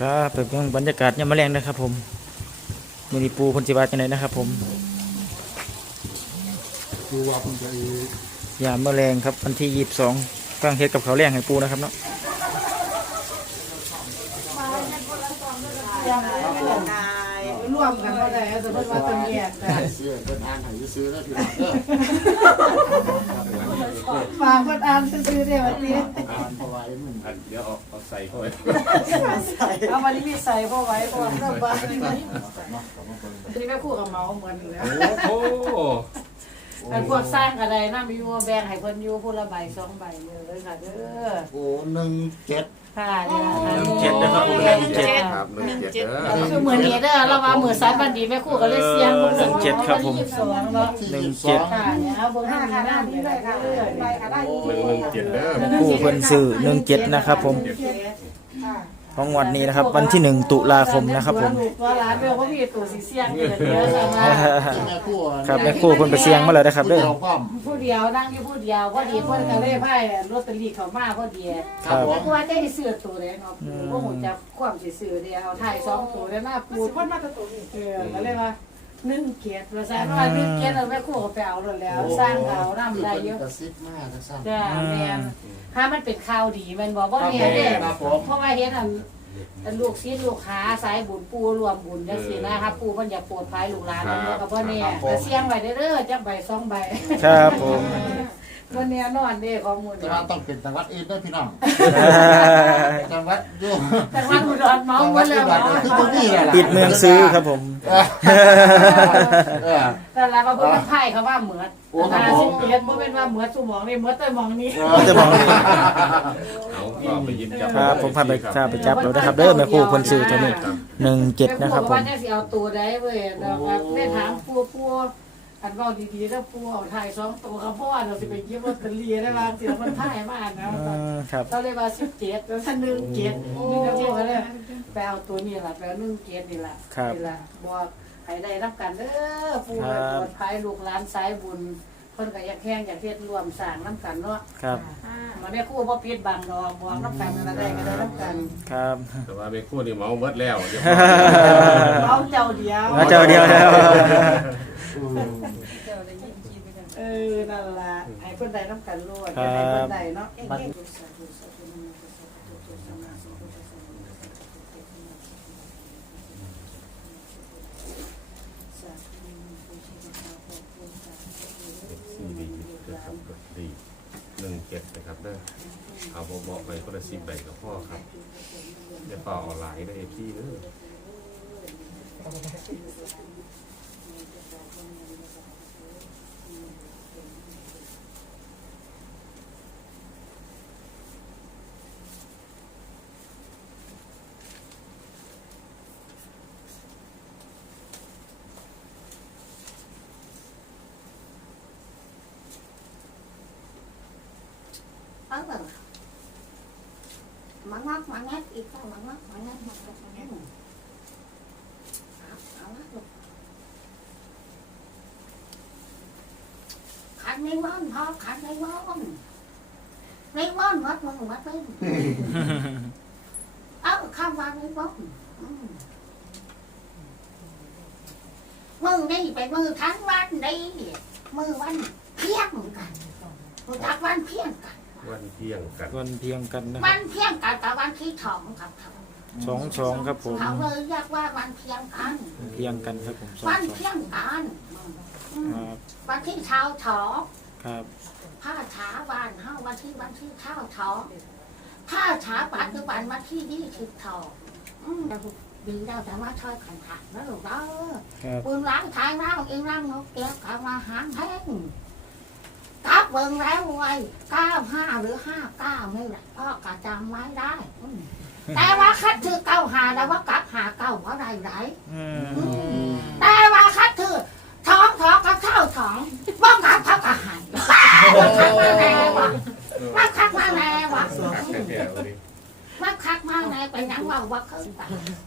ครับเป็นเรื่องบรรยากาศยามมะแรงนะครับ ผมมือนีปูเพนจิบาจังไหนนะครับ ผมดูว่าคุณจะยามมะแรงครับวันที่ยี่สิบสองกลางเฮ็ดกับเขาวแรงให้ปูนะครับเนาะ ร่วมกันก็ได้สมมติว่าจะมียแต่เสื้อเดินทางไหนซื้อแล้วพี่น้องเด้อฝากคนอ่านซื้อๆได้วันนี้อ่านพอไว้มึงอันเดี๋ยวเอาเอาใส่เข้าไปเอาวันนี้มีใส่พอไว้พ่อเริ่มบ้านนี่แม่คู่กับเมาเหมือนแล้วโอ้โหแต่พวกสร้างอะไรน่ามีวัวแบงให้คนอยู่ผู้ละใบสองใบเลยค่ะเด้อโอ้หนึ่งเจ็ด ค่ะเนี่ยหนึ่งเจ็ดนะครับผมหนึ่งเจ็ดครับหนึ่งเจ็ดเด้อคือเหมือนนี้เด้อเราว่าเหมือนสายบันดีแม่คู่ก็เลยเสียงสองเนาะหนึ่งเจ็ดค่ะเนี่ยเอาเบอร์ห้าค่ะด้านนี้เลยค่ะใบค่ะด้านนี้หนึ่งหนึ่งเจ็ดเด้อปูเพิ่นซื้อหนึ่งเจ็ดนะครับผม ของวันนี้นะครับ วันที่หนึ่งตุลาคมนะครับผมว่าร้านเบลก็มีตัวสีเสียงอยู่เด้อค่ะแม่คู่ครับแม่ครู่เพิ่นไปเสียงมาแล้วนะครับเด้อเดียวป้อมผู้เดียวนั่งอยู่ผู้เดียวพอดีเพิ่นก็เลยไพ่ลอตเตอรี่เข้ามาพอดีครับผแต่มกูว่าได้ซื้อตัวเลยเนาะบ่ฮู้จักความสิซื้อเดียวถ่ายสองตัวแล้วหน้าปูเพิ่นมาตัวนี้เออก็เลยว่า 1เกียรติว่าซั่นว่า1เกียรติแล้วแม่ครูก็ไปเอาแล้ว สร้างเอานำได้อยู่กระซิบมากกระซ้ำจ้าแม่นถ้ามันเป็นข่าวดีแม่นบ่บ่แน่เด้ครับผมเพราะว่าเฮ็ดอันอันลูกศิษย์ลูกหาสายบุญปูรวมบุญจังซี่นะครับปูเพิ่นอยากโปรดภัยลูกหลานเนาะก็บ่แน่แต่เสี่ยงไว้เด้อจักใบสองใบครับผม บ่แน่นอนเด้ข้อมูลจะต้องเป็นจังหวัดอื่นด้วยพี่น้อง จังหวัดอยู่แต่ว่าอุดรเมาหมดแล้วเนาะคือบ่มีแล้วล่ะปิดเมืองซื้อครับผม เออแต่ละว่าเพิ่นไพ่เขาว่าเหมือนโอ้ครับห้าผสิบมเปียบ่เป็นว่าเหมือนสมองนี่เหมือนแต่มองนี้จะบอกเอาก็ไปยินจับครับผมพาไปทราบไปจับแล้วนะครับเด้อแม่ครู่เพิ่นซื้อตัวนี้หนึ่งเจ็ดนะครับผม ว่าจะสิเอาตัวใดเว้ยเราว่าแม่ถามปูปู อันเว้าดีๆแล้วปูเอาถ่ายสองตัวครับเพราะว่าเราสิไปเก็บลอตเตอรี่ได้บางเสียมันถ่ายมานะอืมครับ เราเลยว่า17แล้วถ้า1 7นี่ก็บอกว่าเลยไปเอาตัวนี้ล่ะไปเอา1 7นี่ล่ะครับ นี่ล่ะบอกให้ได้รับกันเด้อปูให้ครับปลอดภัยลูกหลานสายบุญเพิ่นก็อยากแข่งอยากเฮ็ดรวมสร้างนํกันเนาะครับมาแม่ครู่บ่ปิดบังดอกบอกนํกันนั่นได้ก็ได้นํกันครับ แต่ว่าเป็นคู่นี่เมาเบิดแล้วเดี๋ยว เอาเจ้าเดียวแล้วเจ้าเดียวแล้ว เออ นั่นล่ะให้เพิ่นได้นํกันรวดจะให้เพิ่นได้เนาะสี่ดีนะครับดีหนึ่งเจ็ดนะครับเด้อเอาบอกบอกไปคนละสิบใบกับพ่อครับเดี๋ยวเปล่าออนไลน์ได้เอฟซีเด้อ เออมังงักมังงักอีกแล้วมังงักมังงักมังงักมังงักเอาเอาละลูกขันในบ้านพ่อขันในบ้าน ในบ้านมัดมึงมัดมึงเอาข้ามวันในบ้านอืมมือนี่เป็นมือทั้งวันนี่มือวันเพียงกันมือทักวันเพียงกัน วันเที่ยงกันวันเพียงกันนะควัรับนเพียงกันกับวันที่สองครับเขาสองสองครับผมเขาเลยเรียกว่าวันเพียงกัน เพียงกันครับผมสองวันสองเพียงกันอืมครับวันที่เช้าถอครับ ผ้าช้าวันเฮาวันที่วันที่เช้าถอผ้าช้าปัจจุบันวันที่ยี่สิบถออืมดีเราจะมาช่วยขันหักนะลูกเนาะครับปืนล้างท้ายร่างอีร่างนกเกี้ยวกามาหางแท่งกับเบิ่งแล้วไว้เก้าห้าหรือห้าเก้านี่แหละพ่อกระจำไว้ได้อืมแต่ว่าคัดถือเก้าหาแต่ว่ากลับหาเก้าเพราะไรไรอืมแต่ว่าคัดถือ ยังว่าว่าขึ้นไป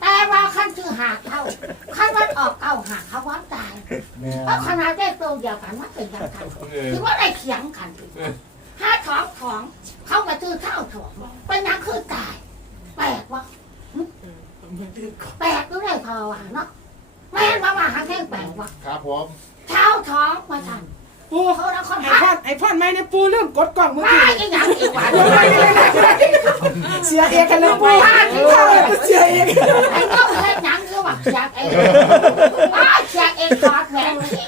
แต่ว่าคันถือหาเก้าคันมันออกเก้าหาเขาว่าตายแม่เพราะขนาดได้ตัวเดียวกันว่าเป็นยังไงคือว่าได้เถียงกันห้าท้องท้องเขาไปตื้อข้าวท้องเป็นยังคือตายแปลกวะอืแปลกก็ได้พอว่ะเนาะแม่นว่าว่าหางแท่งแปลกว่ะครับผมเช้าท้องมาสั่น ปูเขาแล้วคนไอพัพอกดไอพอดไม่เนี่ยปูเรื่องกดกล่องเมื่อว่ากี้อีหยังอีกว่าเสียเอกกันแล้วปูเสียเอกไอ้เจ้าเฮ็ดหยังคือว่าเสียเองว่าเสียเองถอดแหวนนี่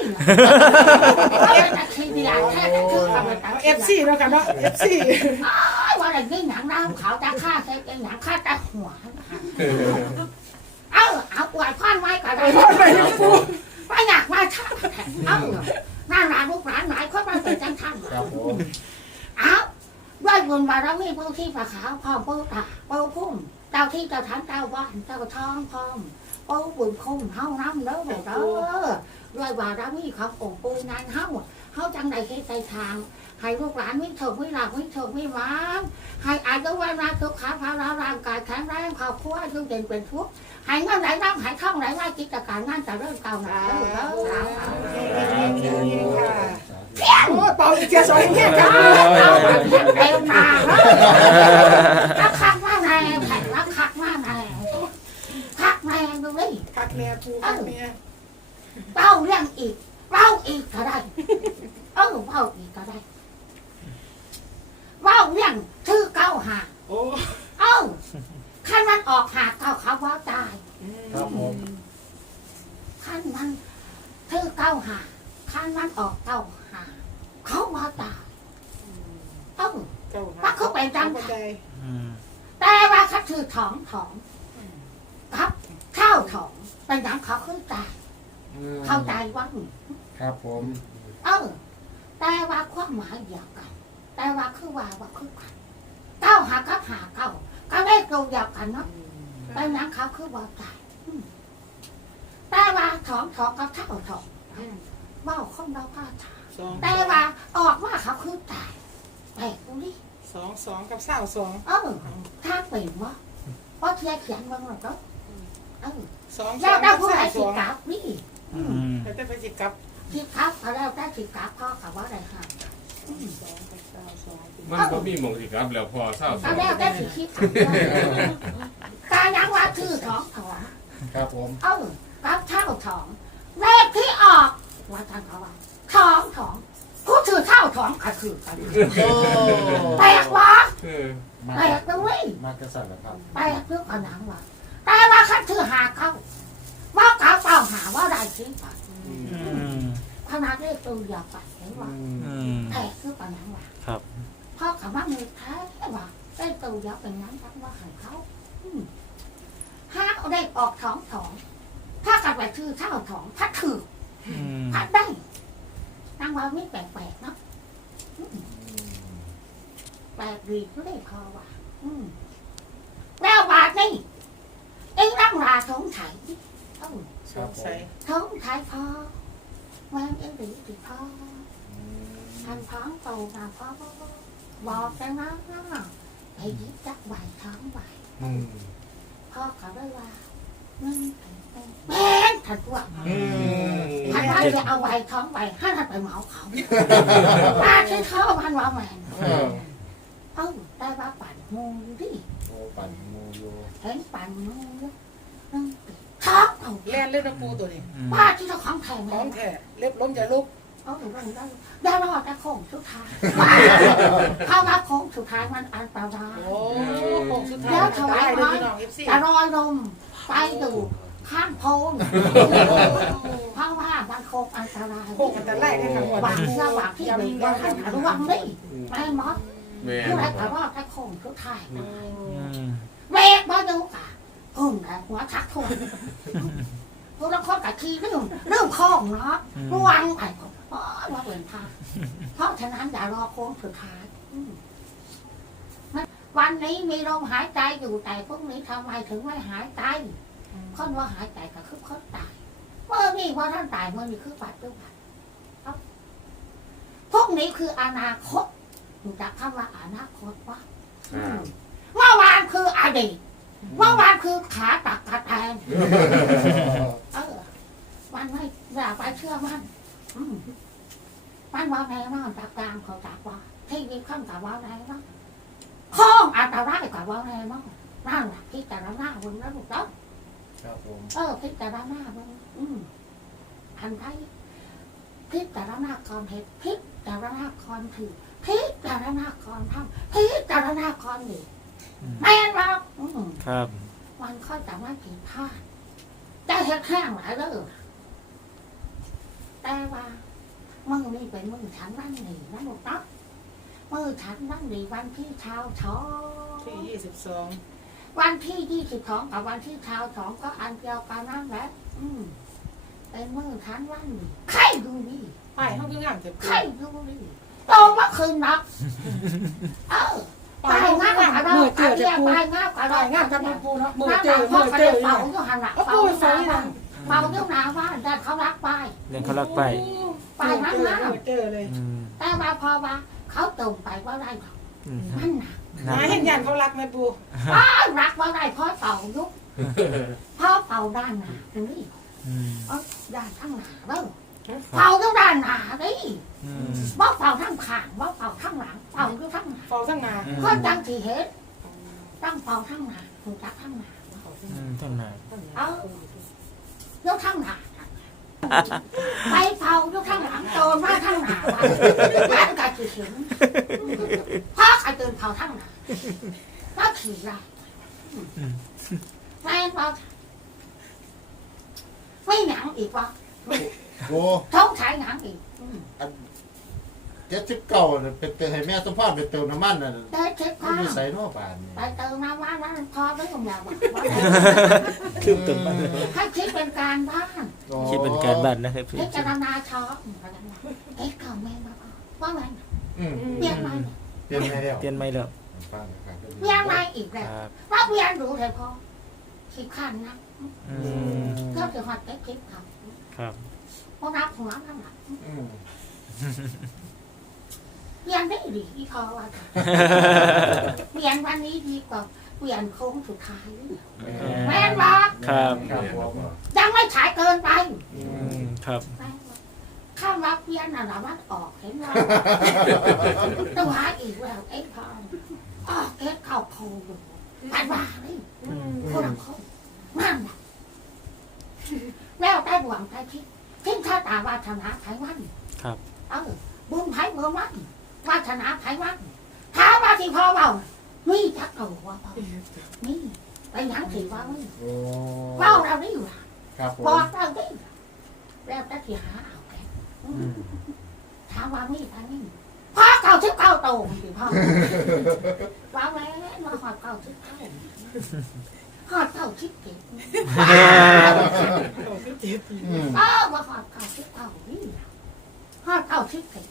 เขาเป็นนักขี่ดีแท้คือทำเป็นนักเอฟซีแล้วกันเนาะเอฟซีว่าอะไรนี่หนังน้ำเขาจะฆ่าเฮ็ดเองหนังฆ่าแต่หัวเอาเอาอวยพรไว้ก็ได้ พอดไปเนี่ยปู ไม่อยากมาชักเอ้าหน้าหลานลูกหลานหลายคนมันเป็นจังทัน ครับผม เอ้าด้วยบุญบารมีผู้ ที่ประขาวพร้อมผู้ตาผู้พุ่มเจ้าที่เจ้าทางเจ้าบ้านเจ้าทองพร้อมผู้บุญคุ้มเฮาน้ำเด้อเด้อด้วยบารมีขององค์ปู่งานเฮาเฮาจังใดเฮ็ดใจทางให้ลูกหลานวิโชควิลาภวิโชควิมานให้อายุวันนาทุกขาภาระร่างกายแข็งแรงครอบครัวยุ่งเย็นเป็นทุกข์ให้เงินไหลน้ำให้ท่องไหลว่ากิจการงานจะเริ่มเก่าหนาเด้อเด้อ เด้อโอ้เป่าอีกเทียสองแค่กันเอาแบบเต็มหนาเลยรักคักมากแน่แผ่นรักคักมากแน่คักแน่ดูดิคักแม่ปูคักแม่เล่าเรื่องอีกเล่าอีกก็ได้เออเล่าอีกก็ได้เล่าเรื่องชื่อเก้าหาโอ้เอ้าขั้นมันออกหาเก้าเขาว่าตายครับผมขั้นมันชื่อเก้าหาขั้นมันออกเก้าหาเขาว่าตายเอ้า เจ้า อืมแต่ว่าเขาถือถองถองครับข้าวถองเป็นอย่างเขาขึ้นใจเข้าใจว่าครับผมเออ แต่ว่าความหมายเดียวกัน แต่ว่าคือว่าว่าคือกันเก้าหากับหาเก้าก็ได้ตรงเดียวกันเนาะเป็นอย่างเขาคือว่าใจอืมแต่ว่าถองถองกับข้าวถองเว่าคนเราก็ถามสองแต่ว่าออกว่าเขาคือใจแปลกตรงนี้ สองสองกับสาวสองเออถ้าเป็นว่าเพราะเทียเขียนบ้างหรอกเนาะเออสองแล้วได้ผู้สาใดวสสิองกลับนี่อืมแต่ไปจิกับสิกลับก็แล้วได้สิกลับพ่อกับว่าอะไรค่ะสองกับสาวสองมันก็มีหมองสิครับแล้วพอเศร้าสก็องแล้วได้สิคิดการยังว่าชื่อท้องถองครับผม เออกับเท่าถองเลขที่ออกว่าท่านเขาว่าท้องถองผู้ ถือเท่าถองก็คือกันโอ้แปลกวะเออมาแปลกนะเว้ยมากระสันแล้วครับแปลกเรื่องอันนั้นวะแต่ว่าคันถือหาเข้าว่าเก่าเปล่าหาว่าได้จริงป่ะอืมขนาดเลขตัวอย่าไปเห็นว่าอืมแต่คือปัญหาว่าครับพ่อคำว่ามือแท้ว่าได้ตัวอย่าเป็นนั้นทั้งว่าให้เขาอืมห้าเอาได้ออกท้องท้องถ้ากลับไปชื่อเท่าท้องพัดถืออืมพัดได้นางว่าไม่แปลกๆเนาะ อืมแปลกดีก็ได้คอว่าอืมแล้วบาทนี่เอ็งรังราสงสัยเอ้าสองใส่สงสัยพอแม่เอ็งดีสิพอทำท้องโตมาพ่อบอกกันนะไอ้ยิบจักใบท้องใบอืมพ่อเขาได้ว่ามึง แม่นถัดว่าอืมถ้าได้จะเอาใบท้องใบให้ท่านไปเหมาเขาป้าชื่อเขาพันว่าแมนเออเอ้าได้ว่าปั่นงูดิโอ้ปั่นมูโยเห็นปั่นงูนั่งติดท้องเอาแล่นเล่นน้ำปูตัวนี้ป้าที่เจ้าของแทงพแล้ร้อวมแท้เล็บล้มอย่าลุกเอาถึงเรื่องได้ได้รอดแต่โค้งสุดท้ายถ้าว่าโค้งสุดท้ายมันอันตรายโอ้โหสุดท้ายได้พี่น้องเอฟซีจะรอยลมไปดู ข้างโพงเพราะว่ามันโคงอันตรายโคงกันแต่แรกเลยค่ะหมดหวังระหว่างที่เด็กว่าท่านระวังดิไม่มดแม่ผู้ใดแต่ว่าถ้าโคงทุกทายอืมเวกมาดูกะหุ่นแต่หัวชักโคงผู้ละคนกับทีเรื่องเรื่องโค้งเนาะระวังไอ้คนอ๋อว่าเป็นทางเพราะฉะนั้นอย่ารอโค้งสุดท้ายวันนี้มีลมหายใจอยู่แต่พรุ่งนี้ทำไมถึงไม่หายใจ คนว่าหายใจก็คือคนตาย เมื่อนี่ว่าท่านตายเมื่อนี่คือปัจจุบันครับพวกนี้คืออนาคตรู้จักคำว่าอนาคตวะอ่าเมื่อวานคืออดีตเมื่อวานคือขาตักกระแทนเออมันไม่อย่าไปเชื่อมันอืมมันว่าแน่นอนจากกลางเขาจากว่าที่มีข้ามกับว่าแน่นอนข้องอันตรายกว่าว่าแน่นอนนั่นแหละที่แต่ละหน้าวันนั้นลูกเจ้า ครับผมเออพิจารณาเบ้างอืมอันใดพิจารณาก่อนเหตุพิจารณาก่อนถือพิจารณาก่อนทำพิจารณาก่อนหนีแม่นเราอืมครับมันค่อยจะไม่ผิดพลาดจะเห็ดแห้งหลายเด้อแต่ว่ามือนี่เป็นมือฉันนั่งหนีนะลูกเนาะมือฉันนั่งหนีวันที่เช้าช้อที่ยี่สิบสอง วันที่ยี่สิบสองกับวันที่เช้าสองก็อันเดียวกันนั่นแหละอืมเป็นมือฉันวันหนีใครดูนี่ไปห้องคืองามจะใครดูนี่โตเมื่อคืนนักเออไปไปห้องงาคืนองามกับเรามือเจอเรีจะยกปูไปงานกับไปเรางามกับปูเนาะมือนั่นเจแหอละพ่มืออก็เจเรีอยกเป่าอยู่หันละเอาเป่าปูอยู่ใส่สามวันะนเป่าอยู่หนาว่าแต่เขารักไปเรียนเขารักไปไปนั่นนะมือเจอเลยอืมแต่ว่าพอว่าเขาตรงไปว่าได้หรอกอืมนั่นนะนะ หาเห็นยันเขารักไหมปูอ้าวรักว่าได้เพราะเป่ายุกเพราะเป่าด้านหนาตรงนี้อืมเอ้ยด้านข้างหน้าเด้อเป่าอยู่ด้านหน้าดิอืมบ่เป่าทั้งข้างบ่เป่าทั้งหลังเป่าอยู่ทั้งหน้าฟองทั้งงาก็จังที่เห็นต้องเป่าทั้งหน้าถูกจักทั้งหน้าอืมทั้งไหนเออยกทั้งหน้าไปเป่าอยู่ทั้งหลังโดนมาทั้งหน้าไปแล้วก็สิเห็นเพราะใครเดินเป่าทั้งหน้าแล้วขี่ไรแม่นบ่ไม่หนังอีกวะโอ้ท้องฉายหนังอีกอืมเจ็ดสิบเก้าเนี่ยเป็นเติมให้แม่สมพรเป็นเติมน้ำมันน่ะเดินเช็คมันว่าอยู่ใส่นอกบ้านนี่ไปเติมน้ำมันนั้นพอไม่ต้องยาวบอกว่าคืบตึงมันให้คิดเป็นการบ้านโอ้คิดเป็นการบ้านนะครับพี่พิจารณาช้อนก็ได้ว่าเอ๊ะเขาแม่มาว่าไงอืมเปลี่ยนใหม่เปลี่ ยนให้แล้วเปลี่ยนไม่แล้วฟังนะครับเปลี่ยนใหม่อีกคแล้วรับว่าเปลี่ยนดูเลยพอคิดขันนะอืมก็จะหัดได้คิดเขาครับเพราะนักหัวนั่นแหละอืมเปลี่ยนได้ดีที่พอว่าจะเปลี่ยนวันนี้ดีกว่าเปลี่ยนโค้งสุดท้ายแม่นบอกครับครับผมยังไม่ฉายเกินไปอือืมมครับ ข้ามรับเพียนน่ะนะวัดออกเห็นไหมต้องหาอีกแล้วไอ้พอนออกเก็ดเข้าโคอยู่ไปบ้าเลยคนละคนนั่นแหละแล้วได้หวังได้คิดทิ้งชาตาวาสนาไผวันครับเออบุญไผเมืองวันวาสนาไผวันถามว่าที่พ่อเบามีจักรว่าเบานี่ไปหยังสิว่ามึงโอ้เบาเราได้อยู่ล่ะครับผมบอกเราได้แล้วแต่ที่หา ถามว่ามีทางนี้พ่อเก่าชิบเก่าโตสิพ่อว่าแม่มาหอดเก่าชิบเก่าหอดเก่าชิบเก็บอืมเออมาหอดเก่าชิบเก่านี่หอดเก่าชิบเก็บ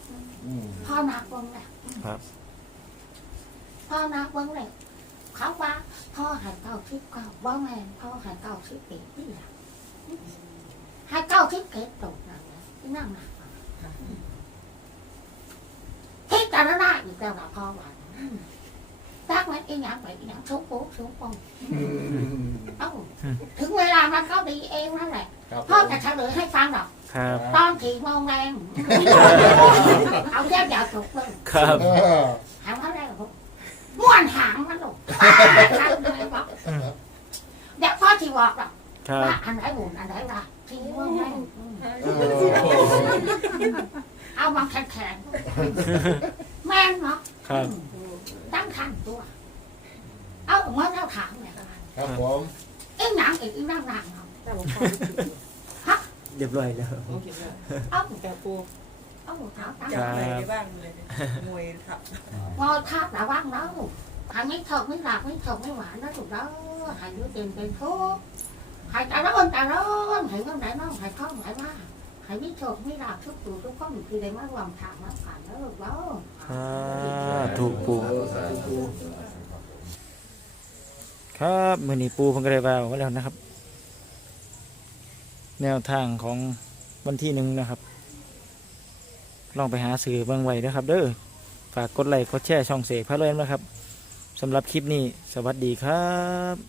อืมพ่อนักเบิ้งแหละครับพ่อนักเบิ้งแหละเขาว่าพ่อหายเก่าชิบเก่าว่าแม่พ่อหายเก่าชิบเก็บนี่แหละใหายเก่าชิบเก็บตกนั่นแหละนั่งหนักที่จารณา อีกแล้วนะพ่อว่าตักมันอีหยังไปอีหยังสูงโป๊ะสูงโป๊ะอืมเอ้าถึงเวลามันก็ดีเองนั่นแหละครับผพ่อมจะเฉลยให้ฟังหรอกครับตอนสี่โมงแรงเอาแค่ยาวจุกเลยครับเออหางเขาได้หรอม้วนหางมันหรอกเดี๋ยวพ่อที่บอกหรอกครับว่าอันไหนบุญอันไหนร้ายสี่โมงแรงเออเอามาแข็งๆแม่นเนาะครับตั้งทันตัว เอาเมื่อเราถามเนี่ยกันครับผมเอ็งหนังอีกอีนั่งหนังเนาะเรียบร้อยแล้วเอาแต่ปูเอาถามตั้งครับอะไรบ้างเลยมวยครับงอทับระวังแล้วหายไม่ถกไม่หลับไม่ถกไม่หวานนะถูกแล้วหายรู้เต็มเป็นทุกข์หายตาร้อนตาร้อนหายเมื่อไหร่น้องหายท้องหายว่า หายไม่ถกไม่ลับทุกตัวทุกข้อมีคือได้มารวมทางมาผ่านแล้วแล้วครับถูกปูครับมือนี้ปูเพิ่งก็ได้ว่าไว้แล้วนะครับ แนวทางของวันที่หนึ่งนะครับ ลองไปหาสื่อเบางไว้นะครับ เด้อฝากกดไลค์กดแชร์ช่องเสกพระเล่นนะครับสำหรับคลิปนี้ สวัสดีครับ